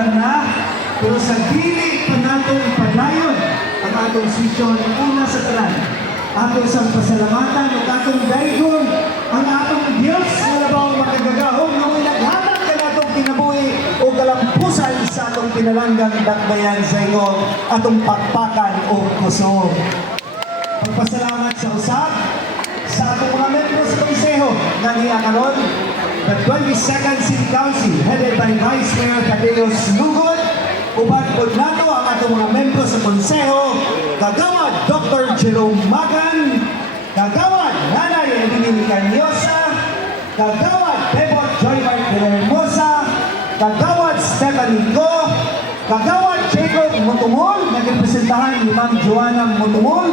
andam na, pero sa dili pa natong padayon ang atong sityon una sa tanan. Atong isang pasalamatan ug atong daygon ang atong Dios nga labaw makagagahom nga naghatag ka natong kinabuhi o kalampusan sa atong pinalanggang dakbayan sa inyo atong pakpakan o kusog. Pagpasalamat sa usab sa atong mga membro sa konseho nga niya karon, the 22nd City Council headed by Vice Mayor Tadeos Lugod. Uban pod nato ang atong mga membro sa konseho, Kagawad Dr. Jerome Magan, Kagawad Nanay Emily Canyosa, Kagawad Bebot Joymart de la Hermosa, Kagawad Stephanie Go, Kagawad Jacob Motumol, nagrepresentahan ni Ma'am Joanna Motumol,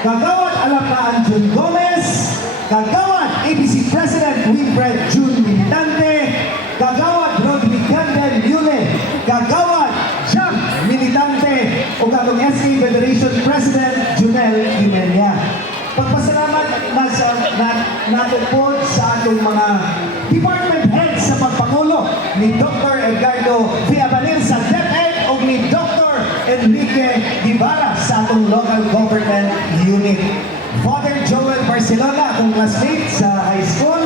Kagawad Alapaan Jun Gomez, Kagawad ABC President Wilfred Jun Militante, Kagawad Rodrigo Ganden Yule, Kagawad Jack Militante, o katong SA Federation President Junel Imelia. Pagpasalamat natupod sa atong mga department heads sa pagpangulo ni Dr. Edgardo Villabalin sa DepEd o ni Dr. Enrique Guevara sa atong local government unit. Father Joel Barcelona, akong classmate sa high school,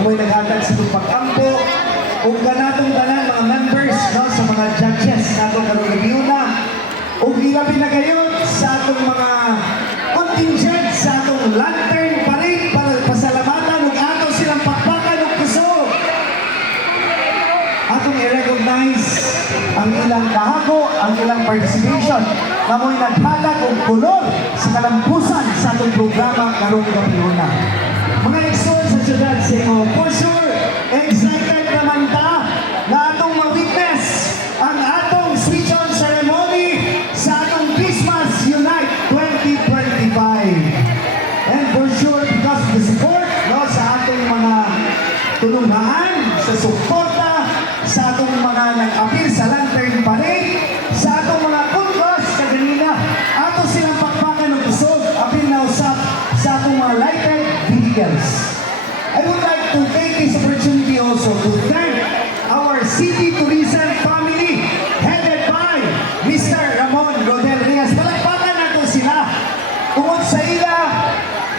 may naghatag sa pagkampo, o ganatong tanan mga members no, sa mga judges na itong karong na, o ilabi na kayo sa atong mga contingent sa atong lantern parade para pasalamatan ug ato silang pakpakan ug kusog. Atong i-recognize ang ilang kahako, ang ilang participation na mo'y naghatag og kulor sa kalampusan sa atong programa karong gabiuna. Mga igsoon sa syudad sa inyo, for sure, excited naman ta na atong ma-witness ang atong switch-on ceremony sa atong Christmas Unite 2025. And for sure, because of the support no, sa atong mga tulungan, sa suporta, sa atong mga nag-appeal sa lantern parade, sa atong mga concourse kaganina, ato silang pakpakan ng kusog, appeal na usap sa atong mga lighted vehicles. I would like to take this opportunity also to thank our city tourism family headed by Mr. Ramon Rodel Reyes. Palakpakan nato sila. Tungod sa ila,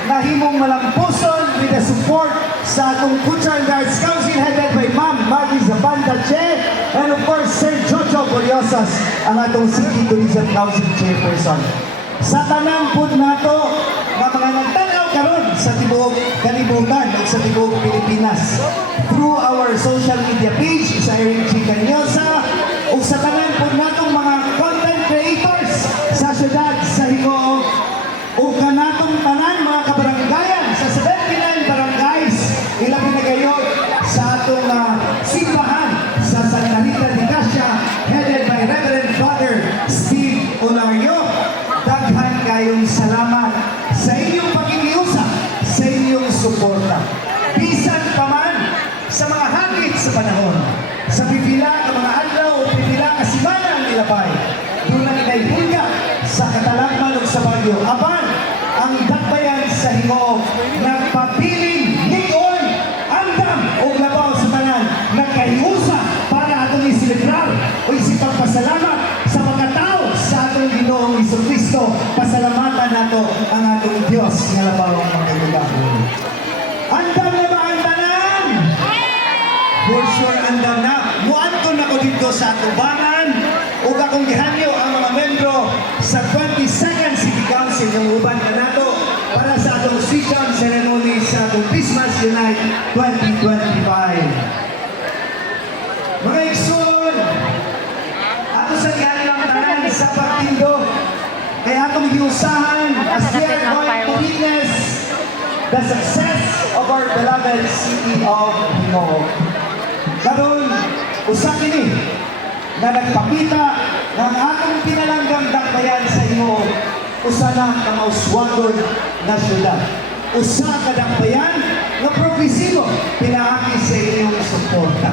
nahimong malampuson with the support sa atong Culture and Arts Council headed by Ma'am Maggie Zabanda Che and of course Sir Jojo Curiosas, ang atong City Tourism Council Chairperson. Sa tanan po nato na mga nagtanaw karon sa tibuok kalibutan o sa tibuok Pilipinas through our social media page sa Eric G. Canyosa o sa tanan po natong mga content creators sa syudad sa Higoo o kanatong tanan mga kabaranggayan sa 79 barangays ilabi na kayo sa atong simbahan sa Santa Rita de Gracia headed by Reverend Father Steve Olario. Daghan kayong salamat sa inyong pagkikiusap, sa inyong suporta. Bisan pa man sa mga hagit sa panahon, sa pipila ka mga adlaw o pipila ka simana ang nilabay, doon ang inaibulga sa katalagman o sa bagyo. Apan, ang dakbayan sa Higoo, nagpapiling hikon, andam o labaw sa tanan, nagkahiusa para atong isilibrar o isipagpasalamat sa mga tao sa atong Ginoong Jesucristo. Pasalamatan nato ang atong Diyos nga labaw ang magkagahon. Andam na ba ang tanan? For sure, andam na. Muadton ako dito sa atubangan o akong gihanyo ang mga membro sa 22nd City Council ng uban na nato para sa atong switch-on ceremony sa atong Christmas Unite 2025. Mga igsoon, ato sa gihanyo ang tanan sa pagtindo kay atong giusahan as we are going to witness the success of our beloved city of Higoo. Karon, usa kini na nagpakita ng atong pinalanggang dakbayan sa Higoo, usa na kamauswagon na syudad. Usa ka dakbayan na progresibo pinaagi sa inyong suporta.